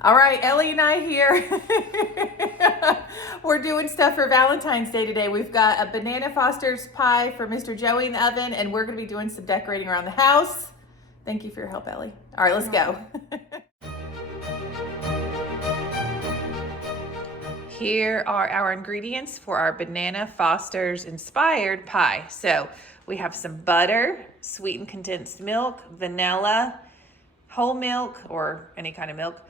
All right, Ellie and I here. We're doing stuff for Valentine's Day today. We've got a banana Foster's pie for Mr. Joey in the oven, and we're gonna be doing some decorating around the house. Thank you for your help, Ellie. All right, let's go. Here are our ingredients for our banana Foster's inspired pie. So we have some butter, sweetened condensed milk, vanilla, whole milk or any kind of milk,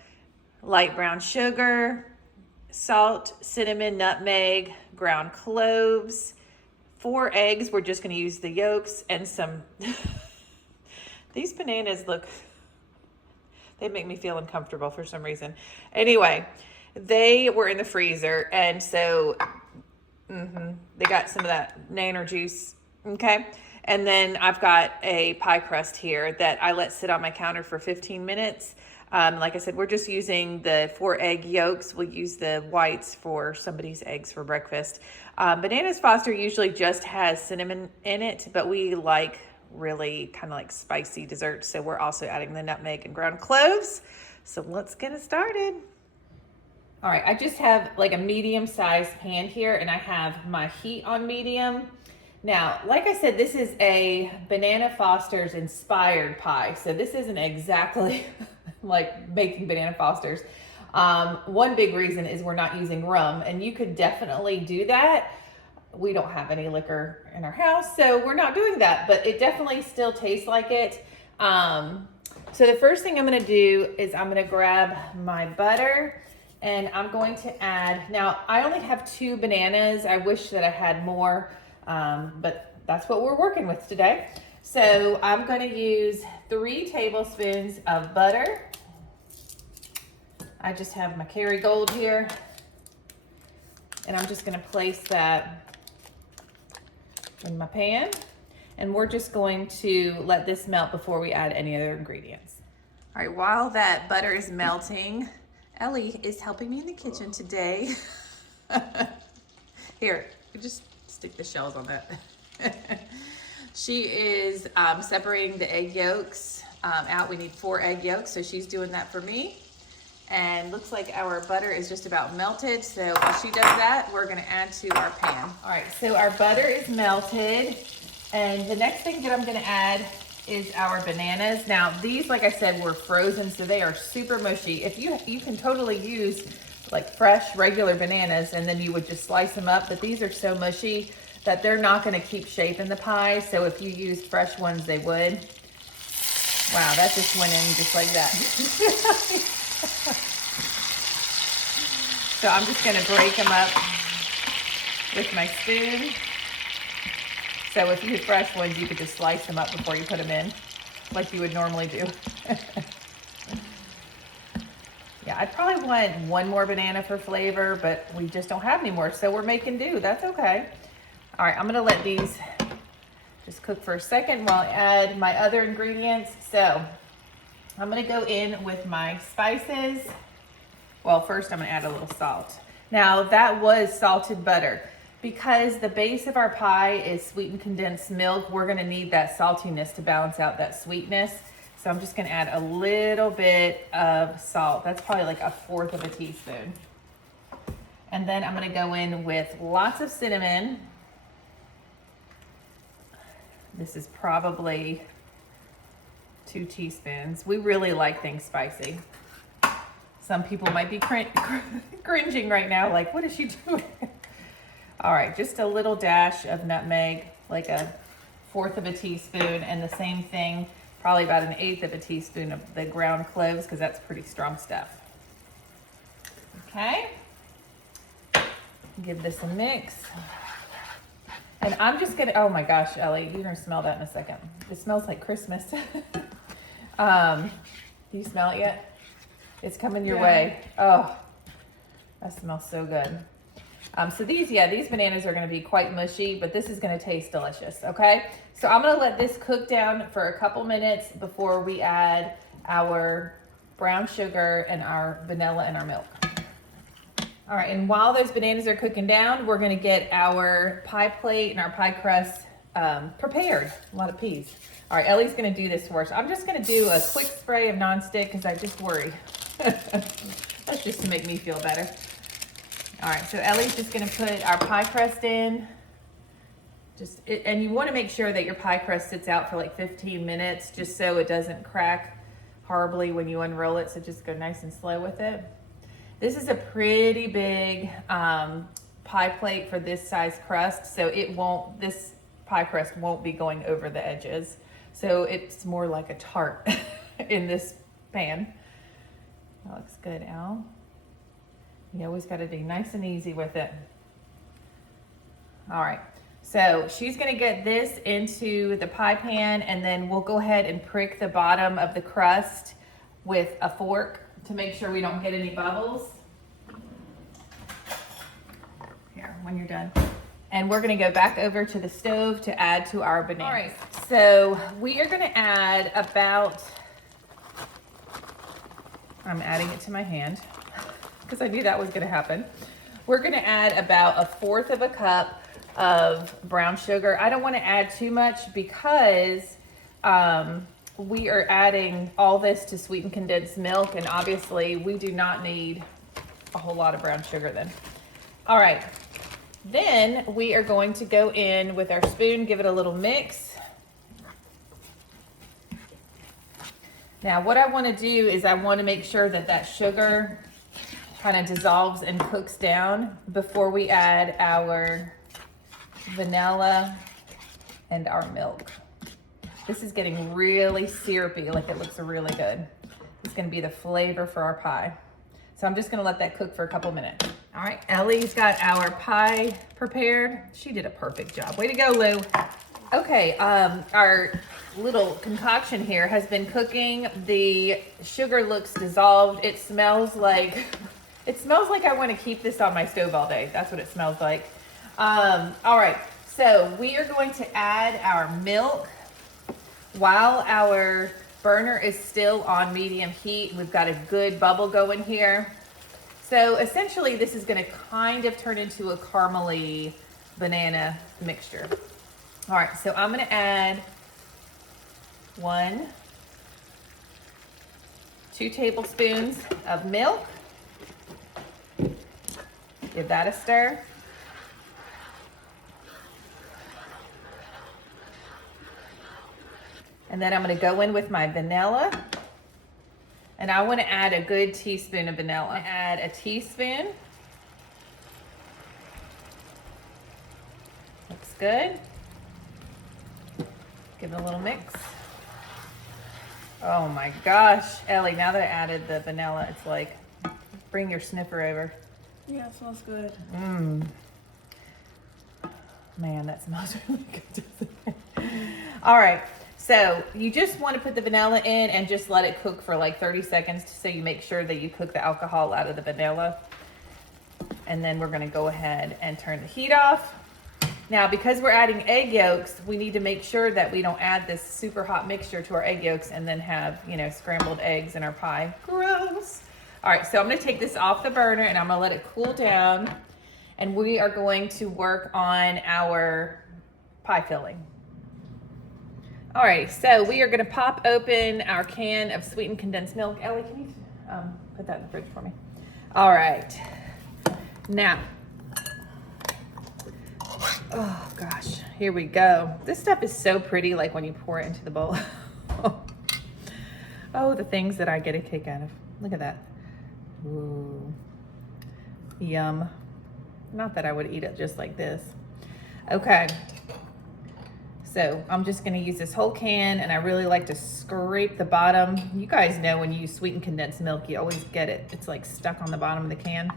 light brown sugar, salt, cinnamon, nutmeg, ground cloves, 4 eggs. We're just going to use the yolks and some. These bananas they make me feel uncomfortable for some reason. Anyway, they were in the freezer, and so they got some of that nanner juice. Okay. And then I've got a pie crust here that I let sit on my counter for 15 minutes. Like I said, we're just using the 4 egg yolks. We'll use the whites for somebody's eggs for breakfast. Bananas Foster usually just has cinnamon in it, but we like really kind of like spicy desserts. So we're also adding the nutmeg and ground cloves. So let's get it started. All right, I just have like a medium-sized pan here, and I have my heat on medium. Now, like I said, this is a Banana Foster's inspired pie. So this isn't exactly like making Banana Foster's. One big reason is we're not using rum, and you could definitely do that. We don't have any liquor in our house, so we're not doing that, but it definitely still tastes like it. So the first thing I'm gonna do is I'm gonna grab my butter, and I'm going to add, now I only have 2 bananas. I wish that I had more. But that's what we're working with today. So I'm going to use 3 tablespoons of butter. I just have my Kerrygold here, and I'm just going to place that in my pan, and we're just going to let this melt before we add any other ingredients. All right, while that butter is melting, Ellie is helping me in the kitchen today. Here, you just stick the shells on that. She is separating the egg yolks out. We need 4 egg yolks, so she's doing that for me. And looks like our butter is just about melted. So while she does that, we're gonna add to our pan. All right, so our butter is melted. And the next thing that I'm gonna add is our bananas. Now these, like I said, were frozen, so they are super mushy. If you can totally use like fresh regular bananas, and then you would just slice them up, but these are so mushy that they're not going to keep shape in the pie. So if you used fresh ones, they would. Wow, that just went in just like that. So I'm just going to break them up with my spoon. So if you had fresh ones, you could just slice them up before you put them in, like you would normally do. Yeah, I'd probably want 1 more banana for flavor, but we just don't have any more, so we're making do. That's okay. All right, I'm gonna let these just cook for a second while I add my other ingredients. So I'm gonna go in with my spices. Well, first I'm gonna add a little salt. Now that was salted butter. Because the base of our pie is sweetened condensed milk, we're gonna need that saltiness to balance out that sweetness. So I'm just gonna add a little bit of salt. That's probably like 1/4 of a teaspoon. And then I'm gonna go in with lots of cinnamon. This is probably 2 teaspoons. We really like things spicy. Some people might be cringing right now, like, what is she doing? All right, just a little dash of nutmeg, like 1/4 of a teaspoon, and the same thing, probably about 1/8 of a teaspoon of the ground cloves, because that's pretty strong stuff. Okay, give this a mix. And I'm just gonna, oh my gosh, Ellie, you're gonna smell that in a second. It smells like Christmas. Do you smell it yet? It's coming your way. Oh, that smells so good. So these bananas are gonna be quite mushy, but this is gonna taste delicious, okay? So I'm gonna let this cook down for a couple minutes before we add our brown sugar and our vanilla and our milk. All right, and while those bananas are cooking down, we're gonna get our pie plate and our pie crust prepared. A lot of peas. All right, Ellie's gonna do this for us. I'm just gonna do a quick spray of nonstick because I just worry. That's just to make me feel better. All right, so Elly's just gonna put our pie crust in. And you wanna make sure that your pie crust sits out for like 15 minutes just so it doesn't crack horribly when you unroll it, so just go nice and slow with it. This is a pretty big pie plate for this size crust, so this pie crust won't be going over the edges. So it's more like a tart in this pan. That looks good, Al. You always gotta be nice and easy with it. All right, so she's gonna get this into the pie pan, and then we'll go ahead and prick the bottom of the crust with a fork to make sure we don't get any bubbles. Here, when you're done. And we're gonna go back over to the stove to add to our bananas. All right, so we are gonna add about, I'm adding it to my hand because I knew that was gonna happen. We're gonna add about 1/4 of a cup of brown sugar. I don't wanna add too much because we are adding all this to sweetened condensed milk, and obviously we do not need a whole lot of brown sugar then. All right, then we are going to go in with our spoon, give it a little mix. Now what I wanna do is I wanna make sure that that sugar kind of dissolves and cooks down before we add our vanilla and our milk. This is getting really syrupy, like it looks really good. It's gonna be the flavor for our pie. So I'm just gonna let that cook for a couple minutes. All right, Elly's got our pie prepared. She did a perfect job. Way to go, Lou. Okay, our little concoction here has been cooking. The sugar looks dissolved. It smells like I want to keep this on my stove all day. That's what it smells like. All right, so we are going to add our milk while our burner is still on medium heat. We've got a good bubble going here. So essentially this is gonna kind of turn into a caramely banana mixture. All right, so I'm gonna add 2 tablespoons of milk. Give that a stir. And then I'm gonna go in with my vanilla. And I wanna add a good teaspoon of vanilla. Add a teaspoon. Looks good. Give it a little mix. Oh my gosh, Elly, now that I added the vanilla, it's like, bring your sniffer over. Yeah, it smells good. Mmm. Man, that smells really good. All right, so you just want to put the vanilla in and just let it cook for like 30 seconds so you make sure that you cook the alcohol out of the vanilla. And then we're gonna go ahead and turn the heat off. Now, because we're adding egg yolks, we need to make sure that we don't add this super hot mixture to our egg yolks and then have, scrambled eggs in our pie. Gross. All right, so I'm gonna take this off the burner and I'm gonna let it cool down, and we are going to work on our pie filling. All right, so we are gonna pop open our can of sweetened condensed milk. Elly, can you put that in the fridge for me? All right, now, oh gosh, here we go. This stuff is so pretty, like when you pour it into the bowl. Oh, the things that I get a kick out of. Look at that. Ooh, yum. Not that I would eat it just like this. Okay, so I'm just gonna use this whole can, and I really like to scrape the bottom. You guys know when you use sweetened condensed milk, you always get it. It's like stuck on the bottom of the can.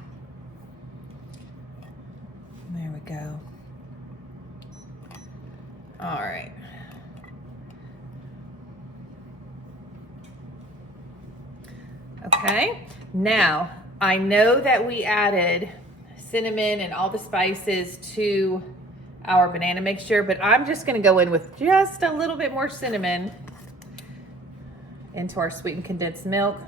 There we go. All right. Okay, now I know that we added cinnamon and all the spices to our banana mixture, but I'm just gonna go in with just a little bit more cinnamon into our sweetened condensed milk.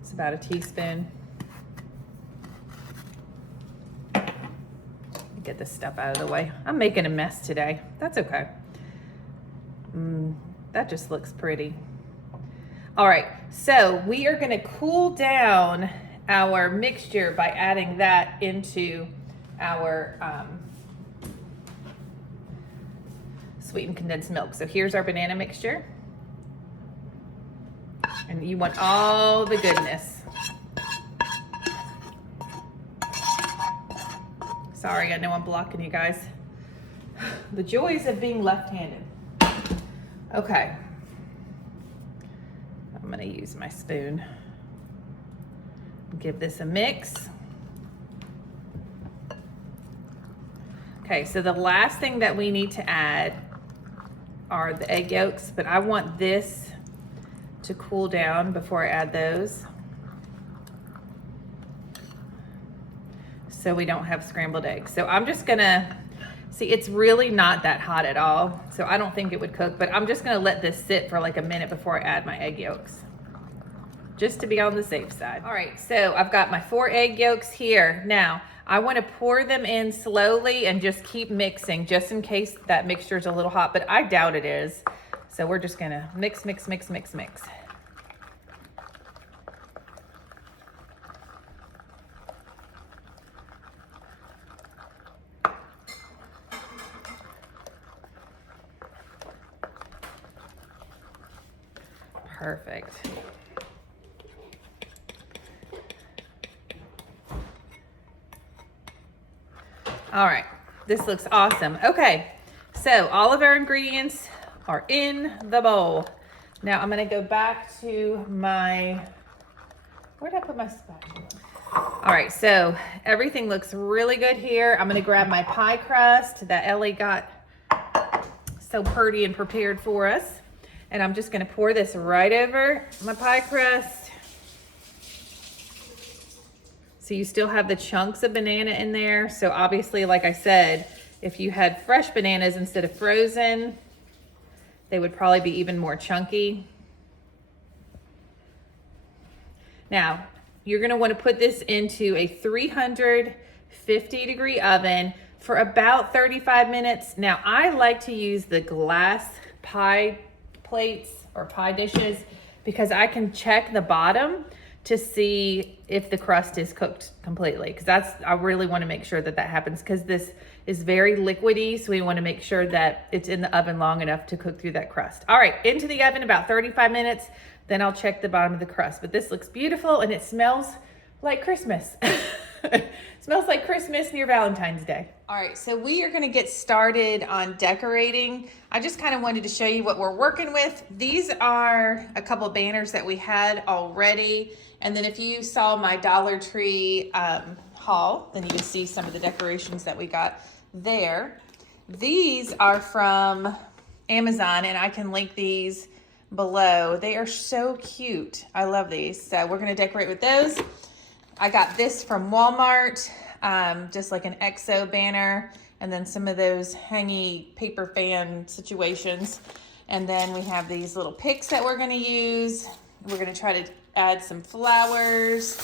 It's about a teaspoon. Get this stuff out of the way. I'm making a mess today. That's okay. That just looks pretty. All right, so we are gonna cool down our mixture by adding that into our sweetened condensed milk. So here's our banana mixture. And you want all the goodness. Sorry, I know I'm blocking you guys. The joys of being left-handed. Okay. I'm gonna use my spoon. Give this a mix. Okay, so the last thing that we need to add are the egg yolks, but I want this to cool down before I add those, so we don't have scrambled eggs. So I'm just gonna, see, it's really not that hot at all, so I don't think it would cook, but I'm just gonna let this sit for like a minute before I add my egg yolks, just to be on the safe side. All right, so I've got my 4 egg yolks here. Now, I wanna pour them in slowly and just keep mixing, just in case that mixture is a little hot, but I doubt it is. So we're just gonna mix, mix, mix, mix, mix. Perfect. All right, this looks awesome. Okay, so all of our ingredients are in the bowl. Now I'm gonna go back to my, where did I put my spatula? All right, so everything looks really good here. I'm gonna grab my pie crust that Elly got so pretty and prepared for us. And I'm just gonna pour this right over my pie crust. So you still have the chunks of banana in there. So obviously, like I said, if you had fresh bananas instead of frozen, they would probably be even more chunky. Now, you're gonna wanna put this into a 350-degree oven for about 35 minutes. Now, I like to use the glass pie plates or pie dishes because I can check the bottom to see if the crust is cooked completely, because I really want to make sure that happens, because this is very liquidy, so we want to make sure that it's in the oven long enough to cook through that crust. All right, into the oven about 35 minutes, then I'll check the bottom of the crust. But this looks beautiful and it smells like Christmas. It smells like Christmas near Valentine's Day. All right, so we are gonna get started on decorating. I just kind of wanted to show you what we're working with. These are a couple banners that we had already. And then if you saw my Dollar Tree haul, then you can see some of the decorations that we got there. These are from Amazon, and I can link these below. They are so cute. I love these. So we're gonna decorate with those. I got this from Walmart, just like an EXO banner, and then some of those hangy paper fan situations. And then we have these little picks that we're gonna use. We're gonna try to add some flowers,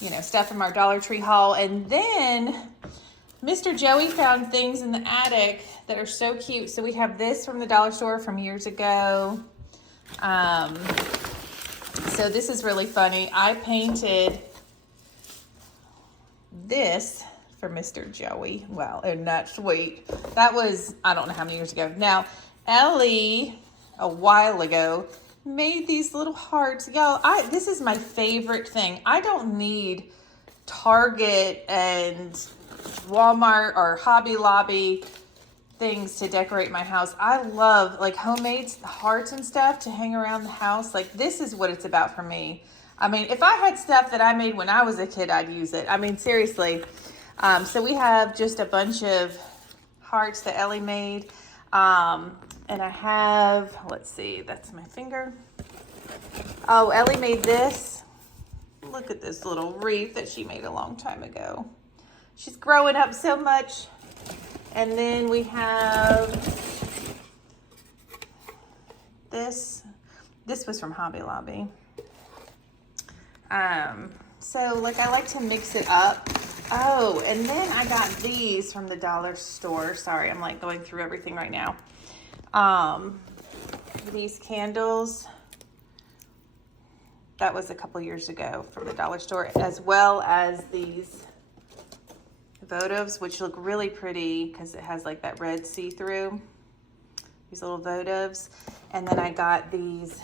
you know, stuff from our Dollar Tree haul. And then Mr. Joey found things in the attic that are so cute. So we have this from the dollar store from years ago. So this is really funny. I painted this for Mr. Joey. Wow, isn't that sweet? That was, I don't know how many years ago. Now, Elly, a while ago, made these little hearts. Y'all, this is my favorite thing. I don't need Target and Walmart or Hobby Lobby things to decorate my house. I love like homemade hearts and stuff to hang around the house. Like, this is what it's about for me. I mean, if I had stuff that I made when I was a kid, I'd use it. I mean, seriously. So we have just a bunch of hearts that Elly made. And I have, let's see, that's my finger. Oh, Elly made this. Look at this little wreath that she made a long time ago. She's growing up so much. And then we have this. This was from Hobby Lobby. So like I like to mix it up. Oh, and then I got these from the dollar store. Sorry, I'm like going through everything right now. These candles. That was a couple years ago from the dollar store, as well as these votives, which look really pretty because it has like that red see-through. These little votives. And then I got these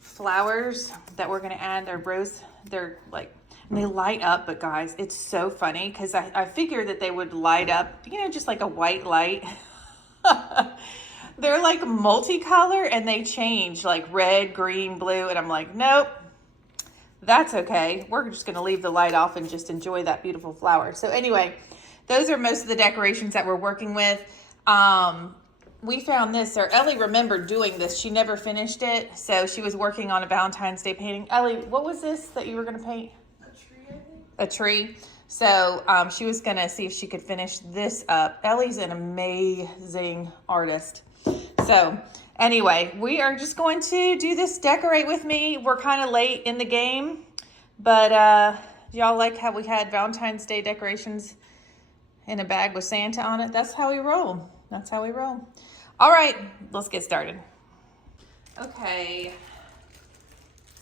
flowers that we're gonna add. They're rose, they're like, and they light up, but guys, it's so funny because I figured that they would light up, you know, just like a white light. They're like multicolor and they change like red, green, blue. And I'm like, nope, that's okay. We're just going to leave the light off and just enjoy that beautiful flower. So anyway, those are most of the decorations that we're working with. We found this, or Elly remembered doing this. She never finished it. So she was working on a Valentine's Day painting. Elly, what was this that you were going to paint? A tree, I think. A tree. So she was going to see if she could finish this up. Elly's an amazing artist. So anyway, we are just going to do this decorate with me. We're kind of late in the game, but y'all like how we had Valentine's Day decorations in a bag with Santa on it? That's how we roll. That's how we roll. All right, let's get started. Okay,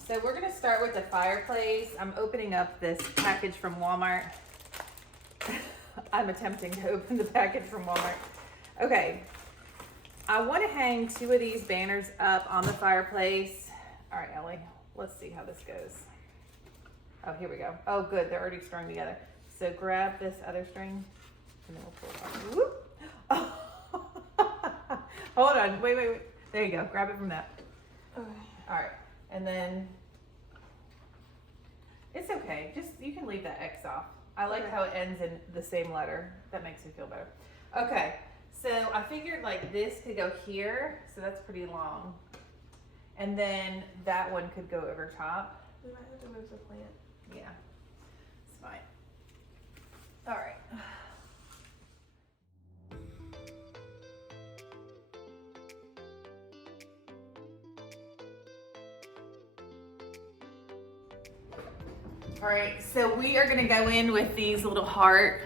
so we're gonna start with the fireplace. I'm opening up this package from Walmart. I'm attempting to open the package from Walmart. Okay. I want to hang 2 of these banners up on the fireplace. All right, Elly, let's see how this goes. Oh, here we go. Oh, good. They're already strung together. So grab this other string and then we'll pull it off. Whoop. Oh. Hold on. Wait. There you go. Grab it from that. Okay. All right. And then it's okay. Just, you can leave that X off. I like how it ends in the same letter. That makes me feel better. Okay. So I figured like this could go here, so that's pretty long. And then that one could go over top. We might have to move the plant. Yeah, it's fine. All right. All right, so we are gonna go in with these little heart.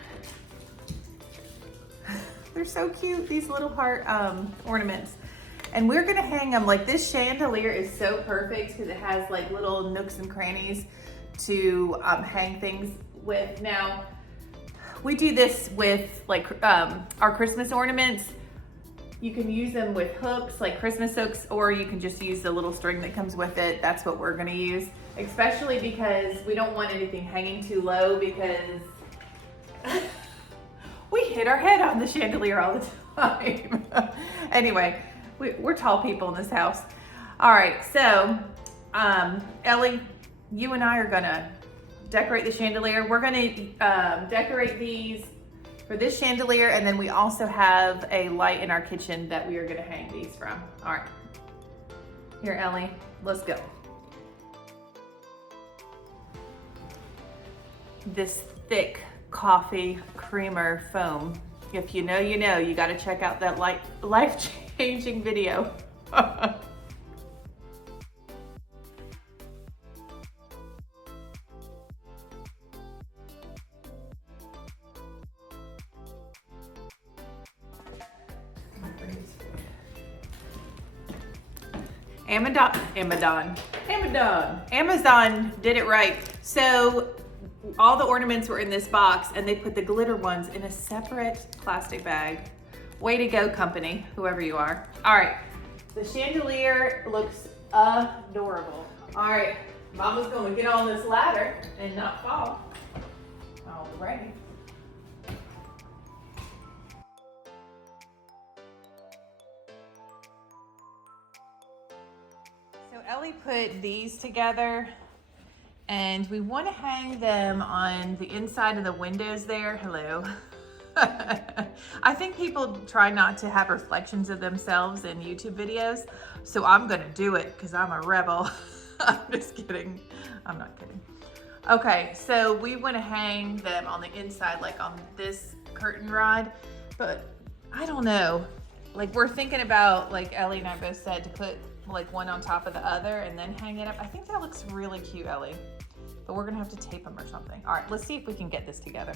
They're so cute, these little heart ornaments. And we're gonna hang them, like this chandelier is so perfect because it has like little nooks and crannies to hang things with. Now, we do this with like our Christmas ornaments. You can use them with hooks, like Christmas hooks, or you can just use the little string that comes with it. That's what we're gonna use, especially because we don't want anything hanging too low because we hit our head on the chandelier all the time. Anyway, we're tall people in this house. All right, so Elly, you and I are gonna decorate the chandelier. We're gonna decorate these for this chandelier, and then we also have a light in our kitchen that we are gonna hang these from. All right, here, Elly, let's go. This thick coffee creamer foam. If you know, you know. You got to check out that life-changing video. Amazon did it right. So all the ornaments were in this box and they put the glitter ones in a separate plastic bag. Way to go, company, whoever you are. All right, the chandelier looks adorable. All right, Mama's gonna get on this ladder and not fall. All right. So Elly put these together and we want to hang them on the inside of the windows there. Hello. I think people try not to have reflections of themselves in YouTube videos, so I'm gonna do it because I'm a rebel. I'm just kidding. I'm not kidding. Okay, so we want to hang them on the inside, like on this curtain rod, but I don't know. Like we're thinking about, like Elly and I both said, to put like one on top of the other and then hang it up. I think that looks really cute, Elly, but we're gonna have to tape them or something. All right, let's see if we can get this together.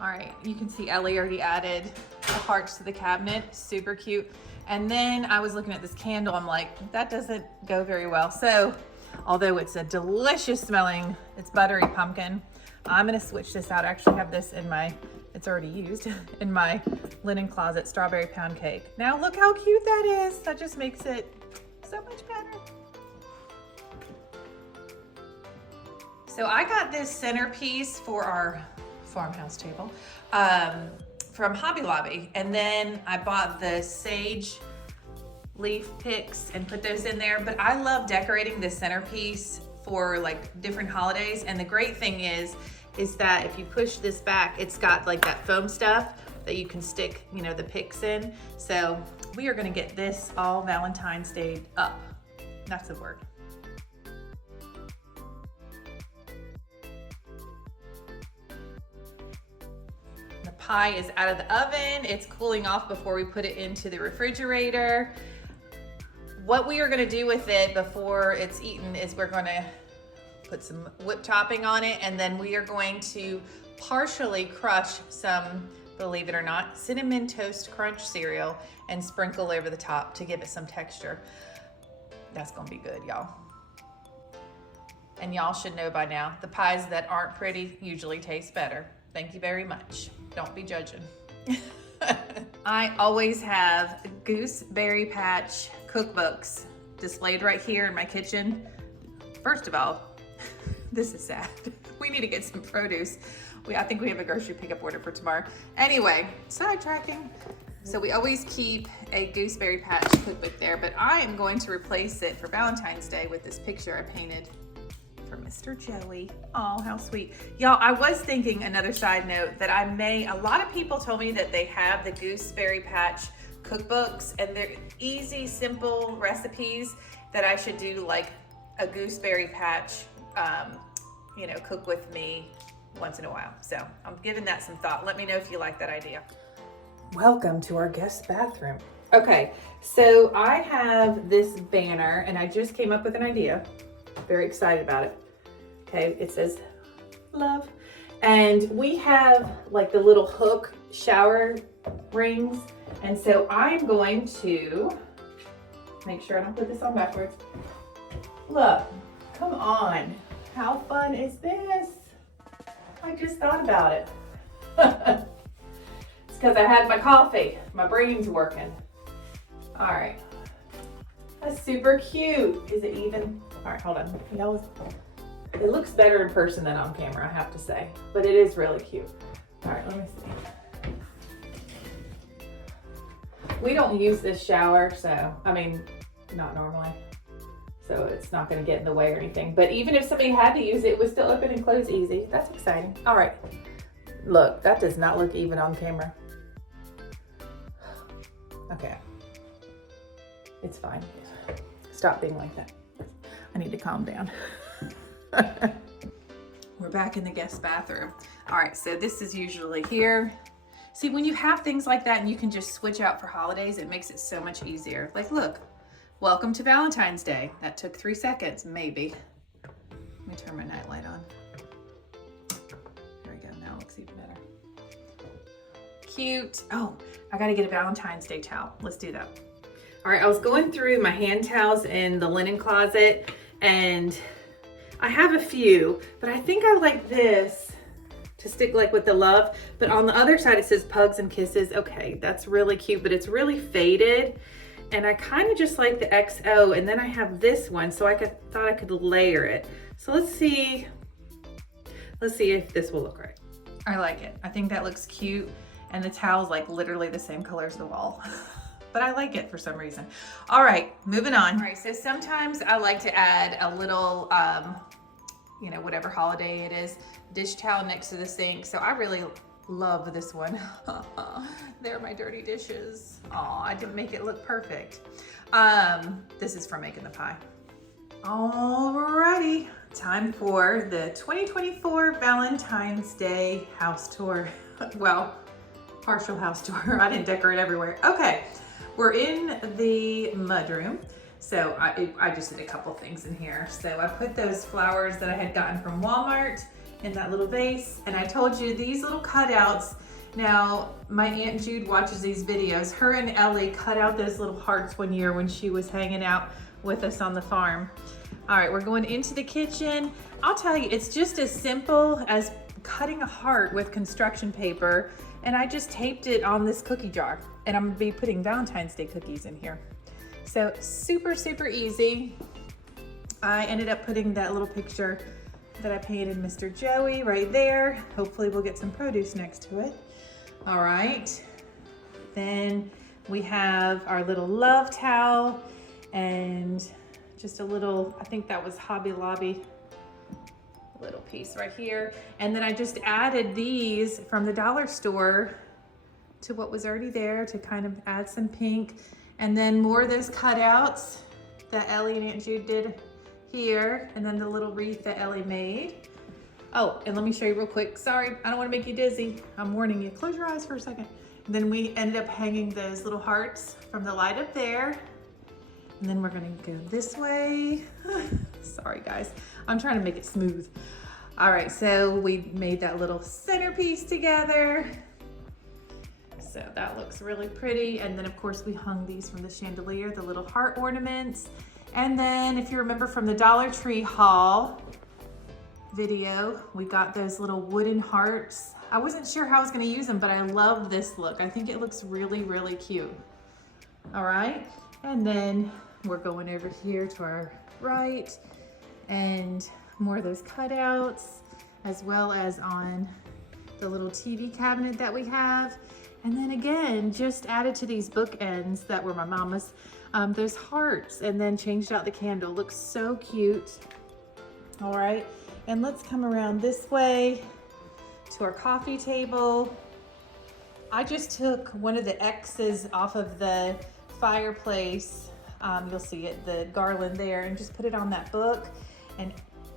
All right, you can see Elly already added the hearts to the cabinet, super cute. And then I was looking at this candle, I'm like, that doesn't go very well. So, although it's a delicious smelling, it's buttery pumpkin, I'm gonna switch this out. I actually have this in my, it's already used, in my linen closet, strawberry pound cake. Now look how cute that is. That just makes it so much better. So I got this centerpiece for our farmhouse table from Hobby Lobby, and then I bought the sage leaf picks and put those in there. But I love decorating this centerpiece for like different holidays, and the great thing is that if you push this back, it's got like that foam stuff that you can stick, you know, the picks in. So we are gonna get this all Valentine's Day up. That's the word. The pie is out of the oven. It's cooling off before we put it into the refrigerator. What we are gonna do with it before it's eaten is we're gonna put some whip topping on it, and then we are going to partially crush some, believe it or not, Cinnamon Toast Crunch cereal and sprinkle over the top to give it some texture. That's gonna be good, y'all. And y'all should know by now, the pies that aren't pretty usually taste better. Thank you very much. Don't be judging. I always have Gooseberry Patch cookbooks displayed right here in my kitchen. First of all, this is sad. We need to get some produce. I think we have a grocery pickup order for tomorrow. Anyway, sidetracking. So we always keep a Gooseberry Patch cookbook there, but I am going to replace it for Valentine's Day with this picture I painted for Mr. Joey. Oh, how sweet. Y'all, I was thinking, another side note, that a lot of people told me that they have the Gooseberry Patch cookbooks, and they're easy, simple recipes that I should do like a Gooseberry Patch, you know, cook with me once in a while. So I'm giving that some thought. Let me know if you like that idea. Welcome to our guest bathroom. Okay, so I have this banner and I just came up with an idea. Very excited about it. Okay, it says love. And we have like the little hook shower rings. And so I'm going to make sure I don't put this on backwards. Look, come on. How fun is this? I just thought about it. It's because I had my coffee. My brain's working. All right. That's super cute. Is it even? All right, hold on. It looks better in person than on camera, I have to say. But it is really cute. All right, let me see. We don't use this shower, so, I mean, not normally. So it's not gonna get in the way or anything. But even if somebody had to use it, it would still open and close easy. That's exciting. All right. Look, that does not look even on camera. Okay. It's fine. Stop being like that. I need to calm down. We're back in the guest bathroom. All right, so this is usually here. See, when you have things like that and you can just switch out for holidays, it makes it so much easier. Like, look. Welcome to Valentine's Day. That took 3 seconds, maybe. Let me turn my nightlight on. There we go, now it looks even better. Cute. Oh, I gotta get a Valentine's Day towel. Let's do that. All right, I was going through my hand towels in the linen closet, and I have a few, but I think I like this to stick like with the love. But on the other side, it says Pugs and Kisses. Okay, that's really cute, but it's really faded. And I kind of just like the XO, and then I have this one, so thought I could layer it. So let's see if this will look right. I like it. I think that looks cute, and the towel's like literally the same color as the wall. But I like it for some reason. All right, moving on. All right, so sometimes I like to add a little, you know, whatever holiday it is, dish towel next to the sink. So I really love this one. They're my dirty dishes. Oh, I didn't make it look perfect. This is from making the pie. Alrighty, time for the 2024 Valentine's Day house tour. Well, partial house tour. I didn't decorate everywhere. Okay, we're in the mudroom. So I just did a couple things in here. So I put those flowers that I had gotten from Walmart in that little vase. And I told you these little cutouts, now my Aunt Jude watches these videos. Her and Elly cut out those little hearts one year when she was hanging out with us on the farm. All right, we're going into the kitchen. I'll tell you, it's just as simple as cutting a heart with construction paper, and I just taped it on this cookie jar, and I'm gonna be putting Valentine's Day cookies in here. So super, super easy. I ended up putting that little picture that I painted Mr. Joey right there. Hopefully we'll get some produce next to it. All right, then we have our little love towel and just a little, I think that was Hobby Lobby, little piece right here. And then I just added these from the dollar store to what was already there to kind of add some pink. And then more of those cutouts that Elly and Aunt Jude did here. And then the little wreath that Elly made. Oh, and let me show you real quick. Sorry, I don't want to make you dizzy. I'm warning you. Close your eyes for a second. And then we ended up hanging those little hearts from the light up there. And then we're gonna go this way. Sorry guys, I'm trying to make it smooth. All right, so we made that little centerpiece together. So that looks really pretty. And then of course we hung these from the chandelier, the little heart ornaments. And then if you remember from the Dollar Tree haul video, we got those little wooden hearts. I wasn't sure how I was gonna use them, but I love this look. I think it looks really, really cute. All right, and then we're going over here to our right and more of those cutouts, as well as on the little TV cabinet that we have. And then again, just added to these bookends that were my mama's, those hearts, and then changed out the candle. Looks so cute. All right, and let's come around this way to our coffee table. I just took one of the X's off of the fireplace. You'll see it, the garland there, and just put it on that book. And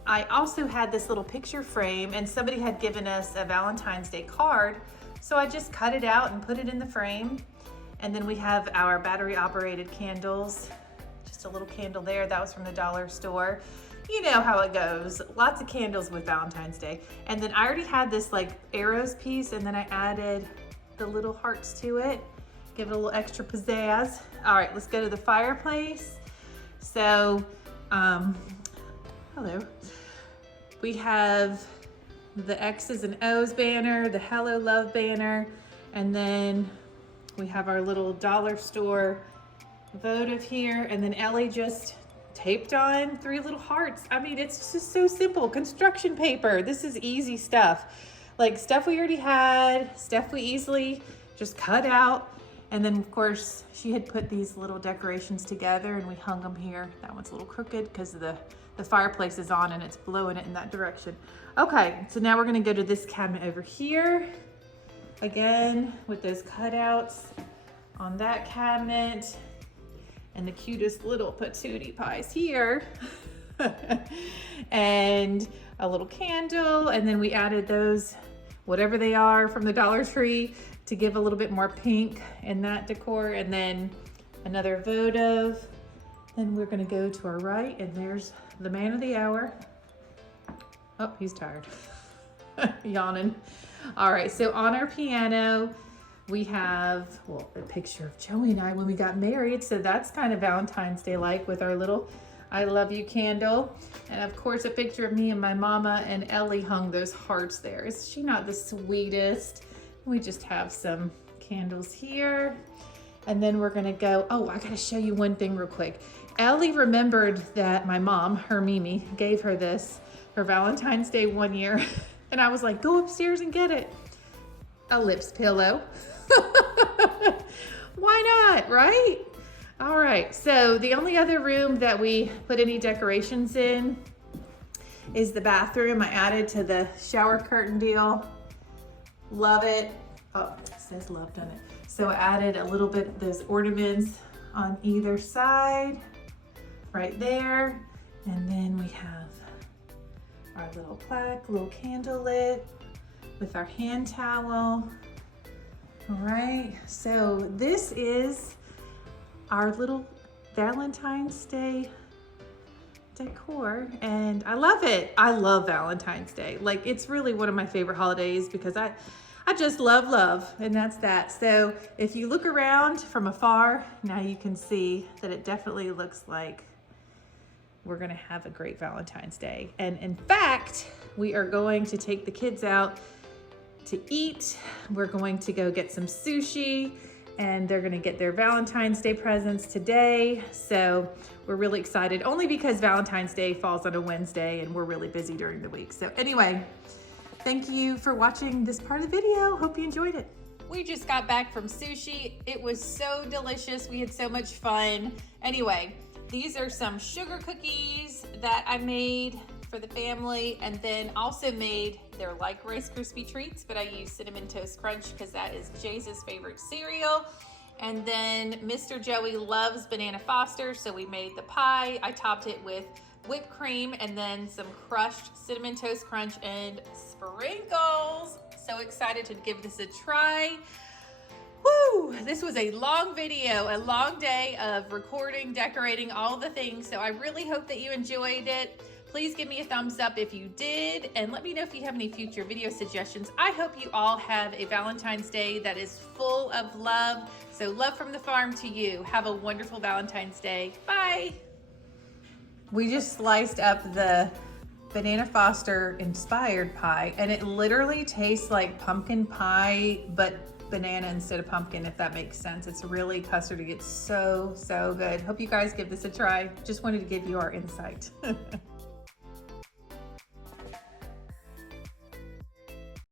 I also had this little picture frame, and somebody had given us a Valentine's Day card. So I just cut it out and put it in the frame. And then we have our battery operated candles, just a little candle there. That was from the dollar store. You know how it goes. Lots of candles with Valentine's Day. And then I already had this like arrows piece, and then I added the little hearts to it. Give it a little extra pizzazz. All right, let's go to the fireplace. So, hello. We have the X's and O's banner, the Hello Love banner, and then we have our little dollar store votive here, and then Elly just taped on 3 little hearts. I mean, it's just so simple. Construction paper. This is easy stuff. Like stuff we already had, stuff we easily just cut out. And then of course she had put these little decorations together and we hung them here. That one's a little crooked because the fireplace is on and it's blowing it in that direction. Okay, so now we're gonna go to this cabinet over here. Again, with those cutouts on that cabinet and the cutest little patootie pies here. And a little candle, and then we added those, whatever they are, from the Dollar Tree to give a little bit more pink in that decor, and then another votive. Then we're gonna go to our right, and there's the man of the hour. Oh, he's tired. Yawning. All right, so on our piano, we have, well, a picture of Joey and I when we got married. So that's kind of Valentine's Day like with our little I love you candle. And of course, a picture of me and my mama, and Elly hung those hearts there. Is she not the sweetest? We just have some candles here. And then we're gonna go, oh, I gotta show you one thing real quick. Elly remembered that my mom, her Mimi, gave her this for Valentine's Day one year. And I was like, go upstairs and get it. A lips pillow. Why not, right? All right, so the only other room that we put any decorations in is the bathroom. I added to the shower curtain deal. Love it. Oh, it says love, doesn't it? So I added a little bit of those ornaments on either side, right there. And then we have our little plaque, little candle lit with our hand towel. All right, so this is our little Valentine's Day Decor, and I love it. I love Valentine's Day. Like, it's really one of my favorite holidays because I just love, and that's that. So if you look around from afar, now you can see that it definitely looks like we're gonna have a great Valentine's Day. And in fact, we are going to take the kids out to eat. We're going to go get some sushi, and they're gonna get their Valentine's Day presents today. So we're really excited, only because Valentine's Day falls on a Wednesday and we're really busy during the week. So anyway, thank you for watching this part of the video. Hope you enjoyed it. We just got back from sushi. It was so delicious. We had so much fun. Anyway, these are some sugar cookies that I made for the family, and then also made, they're like Rice Krispie treats, but I use Cinnamon Toast Crunch because that is Jay's favorite cereal. And then Mr. Joey loves Banana Foster, so we made the pie. I topped it with whipped cream and then some crushed Cinnamon Toast Crunch and sprinkles. So excited to give this a try. Woo! This was a long video, a long day of recording, decorating, all the things. So I really hope that you enjoyed it. Please give me a thumbs up if you did, and let me know if you have any future video suggestions. I hope you all have a Valentine's Day that is full of love. So love from the farm to you. Have a wonderful Valentine's Day. Bye. We just sliced up the Banana Foster inspired pie, and it literally tastes like pumpkin pie, but banana instead of pumpkin, if that makes sense. It's really custardy. It's so good. Hope you guys give this a try. Just wanted to give you our insight.